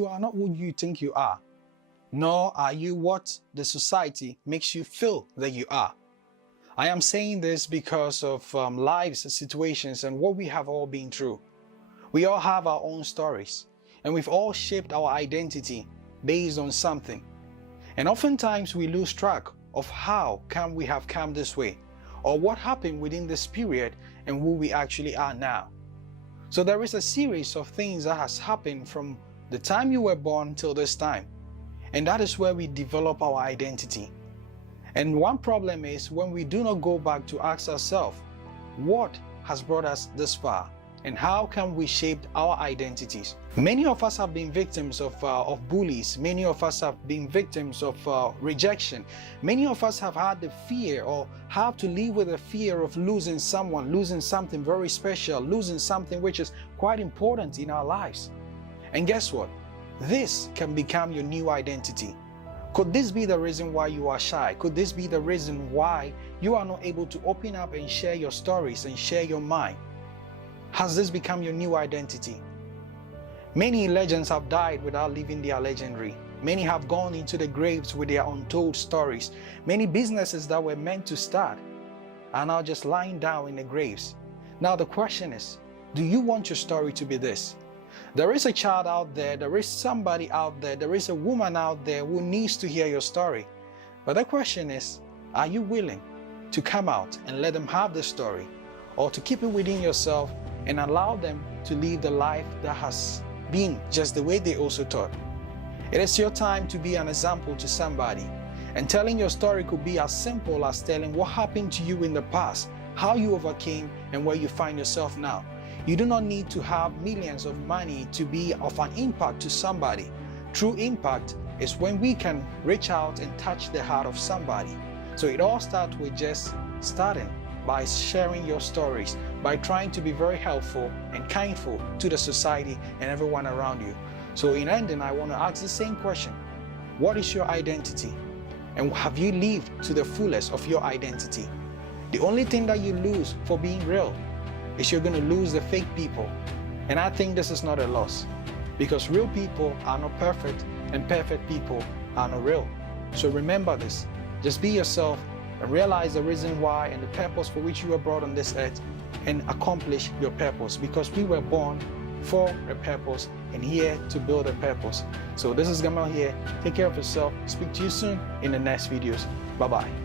You are not who you think you are, nor are you what the society makes you feel that you are. I am saying this because of lives, situations, and what we have all been through. We all have our own stories, and we've all shaped our identity based on something. And oftentimes we lose track of how come we have come this way, or what happened within this period and who we actually are now. So there is a series of things that has happened from the time you were born till this time. And that is where we develop our identity. And one problem is when we do not go back to ask ourselves, what has brought us this far? And how can we shape our identities? Many of us have been victims of bullies. Many of us have been victims of rejection. Many of us have had the fear or have to live with the fear of losing someone, losing something very special, losing something which is quite important in our lives. And guess what? This can become your new identity. Could this be the reason why you are shy? Could this be the reason why you are not able to open up and share your stories and share your mind? Has this become your new identity? Many legends have died without leaving their legendary. Many have gone into the graves with their untold stories. Many businesses that were meant to start are now just lying down in the graves. Now the question is, do you want your story to be this? There is a child out there, there is somebody out there, there is a woman out there who needs to hear your story. But the question is, are you willing to come out and let them have the story, or to keep it within yourself and allow them to live the life that has been just the way they also thought? It is your time to be an example to somebody. And telling your story could be as simple as telling what happened to you in the past, how you overcame, and where you find yourself now. You do not need to have millions of money to be of an impact to somebody. True impact is when we can reach out and touch the heart of somebody. So it all starts with just starting by sharing your stories, by trying to be very helpful and kindful to the society and everyone around you. So in ending, I want to ask the same question. What is your identity? And have you lived to the fullest of your identity? The only thing that you lose for being real is you're going to lose the fake people. And I think this is not a loss, because real people are not perfect and perfect people are not real. So remember this. Just be yourself and realize the reason why and the purpose for which you were brought on this earth, and accomplish your purpose, because we were born for a purpose and here to build a purpose. So this is Gamal here. Take care of yourself. Speak to you soon in the next videos. Bye-bye.